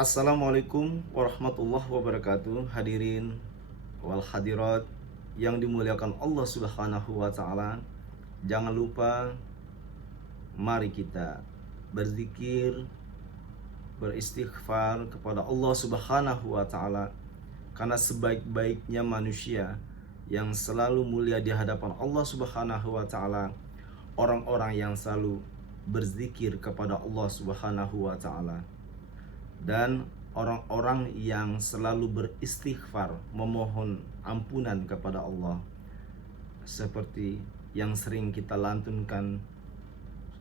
Assalamualaikum warahmatullahi wabarakatuh. Hadirin wal hadirat yang dimuliakan Allah Subhanahu wa taala. Jangan lupa mari kita berzikir, beristighfar kepada Allah Subhanahu wa taala, karena sebaik-baiknya manusia yang selalu mulia di hadapan Allah Subhanahu wa taala orang-orang yang selalu berzikir kepada Allah Subhanahu wa taala, dan orang-orang yang selalu beristighfar, memohon ampunan kepada Allah, seperti yang sering kita lantunkan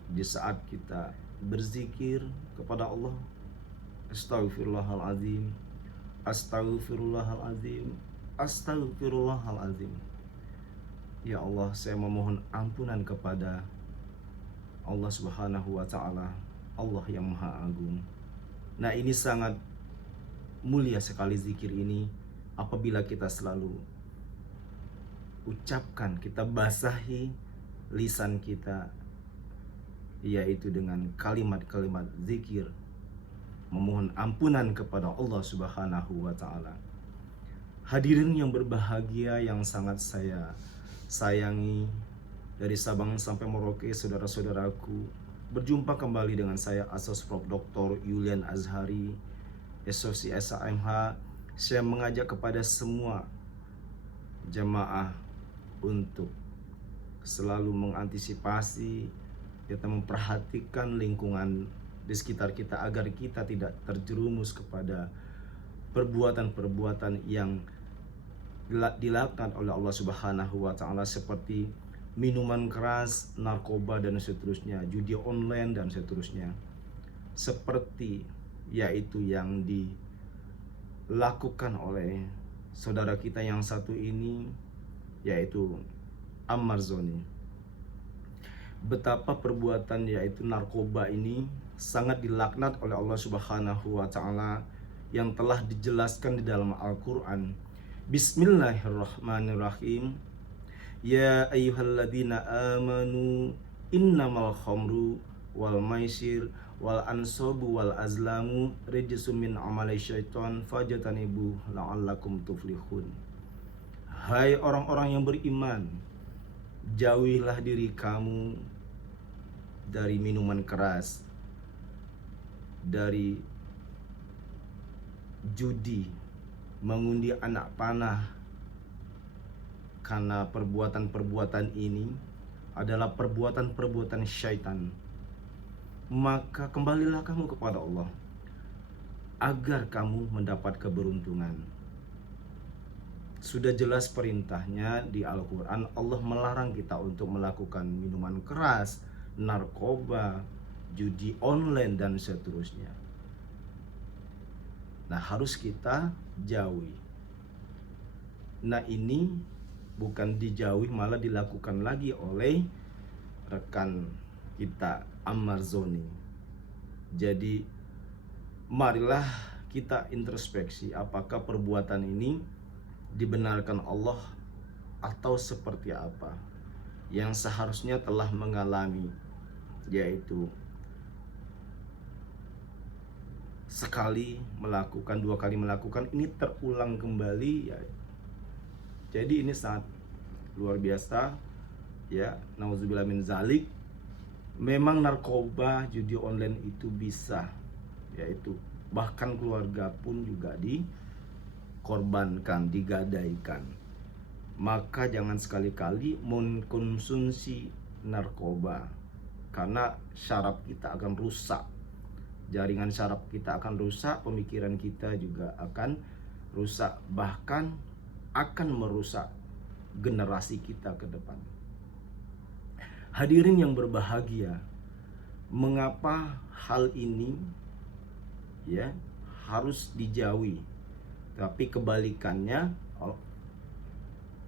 di saat kita berzikir kepada Allah. Astaghfirullahalazim, astaghfirullahalazim, astaghfirullahalazim. Ya Allah, saya memohon ampunan kepada Allah Subhanahu wa taala, Allah yang Maha Agung. Nah, ini sangat mulia sekali zikir ini apabila kita selalu ucapkan, kita basahi lisan kita, yaitu dengan kalimat-kalimat zikir memohon ampunan kepada Allah Subhanahu wa taala. Hadirin yang berbahagia yang sangat saya sayangi, dari Sabang sampai Merauke, saudara-saudaraku, berjumpa kembali dengan saya Asas Prof. Dr. Yulian Azhari, SOC SAMH. Saya mengajak kepada semua jemaah untuk selalu mengantisipasi, kita memperhatikan lingkungan di sekitar kita agar kita tidak terjerumus kepada perbuatan-perbuatan yang dilakukan oleh Allah Subhanahu wa taala, seperti minuman keras, narkoba dan seterusnya, judi online dan seterusnya. Seperti yaitu yang dilakukan oleh saudara kita yang satu ini, yaitu Ammar Zoni. Betapa perbuatan yaitu narkoba ini sangat dilaknat oleh Allah Subhanahu wa taala, yang telah dijelaskan di dalam Al-Qur'an. Bismillahirrahmanirrahim. Ya ayyuhalladzina amanu innamal khamru wal maisir wal ansabu wal azlamu rijsum min amali syaitan fajtanibu la'allakum tuflihun. Hai orang-orang yang beriman, jauhilah diri kamu dari minuman keras, dari judi, mengundi anak panah, karena perbuatan-perbuatan ini adalah perbuatan-perbuatan syaitan. Maka kembalilah kamu kepada Allah agar kamu mendapat keberuntungan. Sudah jelas perintahnya di Al-Quran. Allah melarang kita untuk melakukan minuman keras, narkoba, judi online dan seterusnya. Nah, harus kita jauhi. Nah, ini bukan dijauhi, malah dilakukan lagi oleh rekan kita Ammar Zoni. Jadi marilah kita introspeksi, apakah perbuatan ini dibenarkan Allah atau seperti apa yang seharusnya telah mengalami, yaitu sekali melakukan, dua kali melakukan, ini terulang kembali ya. Jadi ini sangat luar biasa ya, nauzubillah min zalik. Memang narkoba, judi online itu bisa, yaitu bahkan keluarga pun juga dikorbankan, digadaikan. Maka jangan sekali-kali mengkonsumsi narkoba, karena syaraf kita akan rusak, jaringan syaraf kita akan rusak, pemikiran kita juga akan rusak, bahkan akan merusak generasi kita ke depan. Hadirin yang berbahagia, mengapa hal ini ya harus dijauhi? Tapi kebalikannya,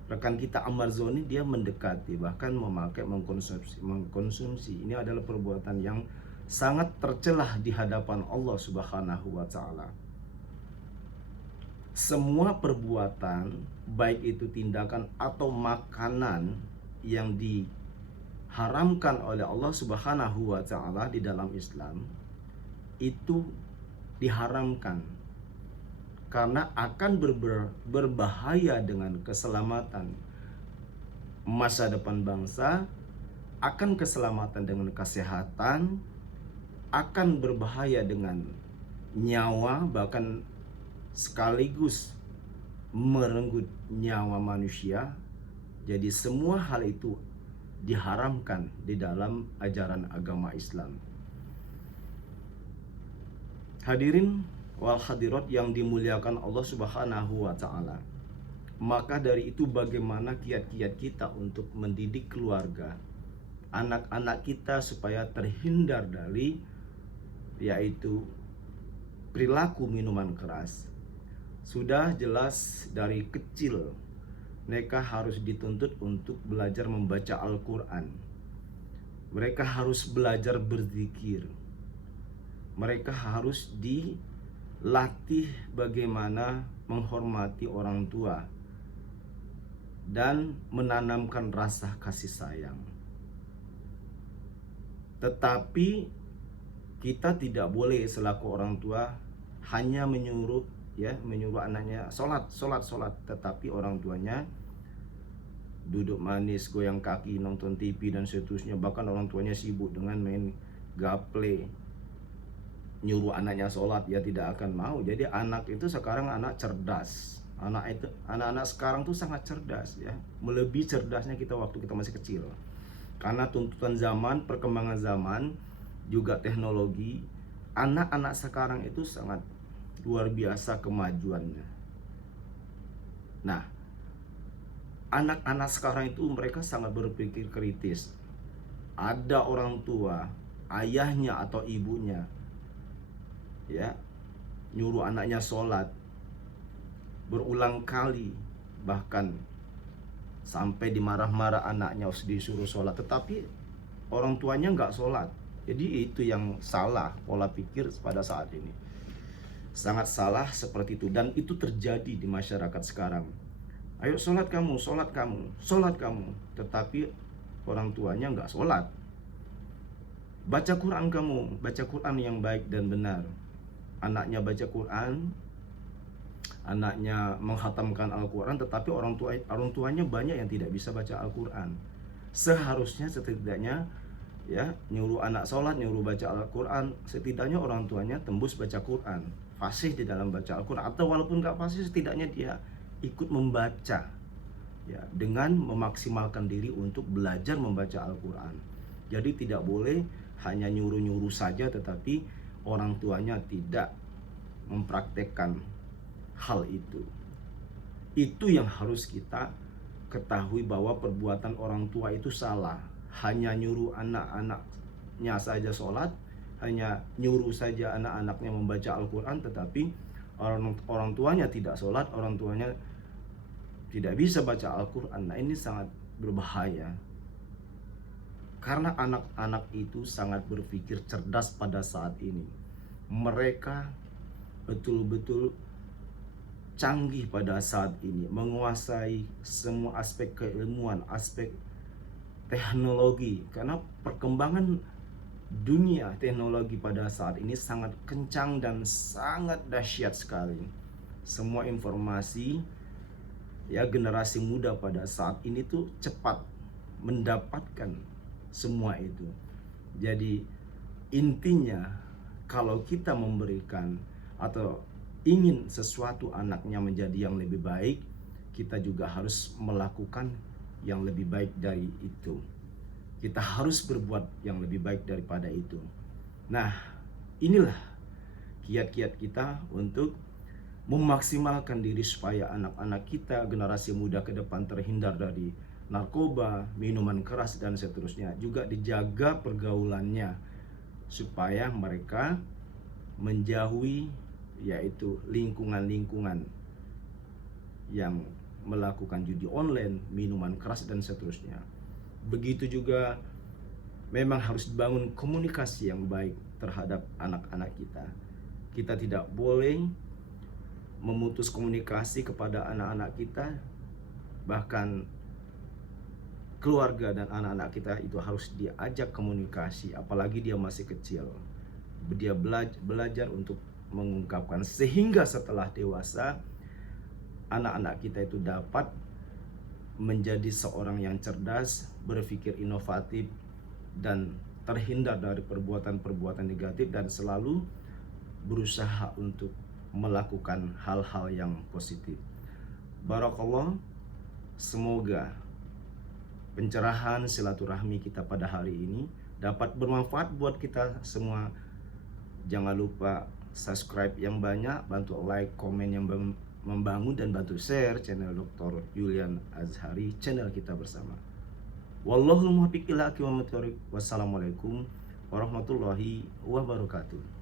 rekan kita Ammar Zoni dia mendekati, bahkan memakai, mengkonsumsi. Ini adalah perbuatan yang sangat tercelah di hadapan Allah Subhanahu wa taala. Semua perbuatan, baik itu tindakan atau makanan yang diharamkan oleh Allah Subhanahu wa taala di dalam Islam, itu diharamkan karena akan berbahaya dengan keselamatan masa depan bangsa, akan keselamatan dengan kesehatan, akan berbahaya dengan nyawa, bahkan sekaligus merenggut nyawa manusia. Jadi semua hal itu diharamkan di dalam ajaran agama Islam. Hadirin wal hadirat yang dimuliakan Allah Subhanahu wa taala. Maka dari itu bagaimana kiat-kiat kita untuk mendidik keluarga, anak-anak kita supaya terhindar dari yaitu perilaku minuman keras. Sudah jelas dari kecil mereka harus dituntut untuk belajar membaca Al-Quran. Mereka harus belajar berzikir. Mereka harus dilatih bagaimana menghormati orang tua dan menanamkan rasa kasih sayang. Tetapi kita tidak boleh selaku orang tua hanya menyuruh anaknya sholat, tetapi orang tuanya duduk manis, goyang kaki, nonton TV dan seterusnya. Bahkan orang tuanya sibuk dengan main gaple. Nyuruh anaknya sholat, ya tidak akan mau. Jadi anak itu sekarang anak cerdas. Anak-anak sekarang tuh sangat cerdas ya, melebihi cerdasnya kita waktu kita masih kecil. Karena tuntutan zaman, perkembangan zaman, juga teknologi, anak-anak sekarang itu sangat luar biasa kemajuannya. Nah, anak-anak sekarang itu mereka sangat berpikir kritis. Ada orang tua, ayahnya atau ibunya ya nyuruh anaknya sholat berulang kali, bahkan sampai dimarah-marah anaknya disuruh sholat, tetapi orang tuanya nggak sholat. Jadi itu yang salah pola pikir pada saat ini, sangat salah seperti itu, dan itu terjadi di masyarakat sekarang. Ayo sholat kamu, tetapi orang tuanya nggak sholat. Baca Quran kamu, baca Quran yang baik dan benar. Anaknya baca Quran, anaknya menghatamkan Al-Quran, tetapi orang tuanya banyak yang tidak bisa baca Al-Quran. Seharusnya setidaknya ya nyuruh anak sholat, nyuruh baca Al-Quran, setidaknya orang tuanya tembus baca Quran, fasih di dalam baca Al-Quran, atau walaupun nggak fasih setidaknya dia ikut membaca ya, dengan memaksimalkan diri untuk belajar membaca Al-Quran. Jadi tidak boleh hanya nyuruh-nyuruh saja, tetapi orang tuanya tidak mempraktekkan hal itu. Itu yang harus kita ketahui, bahwa perbuatan orang tua itu salah. Hanya nyuruh anak-anaknya saja sholat, hanya nyuruh saja anak-anaknya membaca Al-Quran, tetapi orang tuanya tidak sholat, orang tuanya tidak bisa baca Al-Quran. Nah, ini sangat berbahaya, karena anak-anak itu sangat berpikir cerdas pada saat ini. Mereka betul-betul canggih pada saat ini, menguasai semua aspek keilmuan, aspek teknologi, karena perkembangan dunia teknologi pada saat ini sangat kencang dan sangat dahsyat sekali. Semua informasi ya, generasi muda pada saat ini tuh cepat mendapatkan semua itu. Jadi intinya, kalau kita memberikan atau ingin sesuatu anaknya menjadi yang lebih baik, kita juga harus melakukan yang lebih baik dari itu. Kita harus berbuat yang lebih baik daripada itu. Nah, inilah kiat-kiat kita untuk memaksimalkan diri supaya anak-anak kita, generasi muda ke depan, terhindar dari narkoba, minuman keras dan seterusnya. Juga dijaga pergaulannya supaya mereka menjauhi yaitu lingkungan-lingkungan yang melakukan judi online, minuman keras dan seterusnya. Begitu juga memang harus dibangun komunikasi yang baik terhadap anak-anak kita. Kita tidak boleh memutus komunikasi kepada anak-anak kita, bahkan keluarga dan anak-anak kita itu harus diajak komunikasi, apalagi dia masih kecil. Dia belajar untuk mengungkapkan, sehingga setelah dewasa anak-anak kita itu dapat menjadi seorang yang cerdas, berpikir inovatif, dan terhindar dari perbuatan-perbuatan negatif, dan selalu berusaha untuk melakukan hal-hal yang positif. Barakallah, semoga pencerahan silaturahmi kita pada hari ini dapat bermanfaat buat kita semua. Jangan lupa subscribe yang banyak, bantu like, komen yang membangun, dan bantu share channel Dr. Julian Azhari, channel kita bersama. Wallahul muwaffiq ila aqwamit thoriq. Wassalamualaikum warahmatullahi wabarakatuh.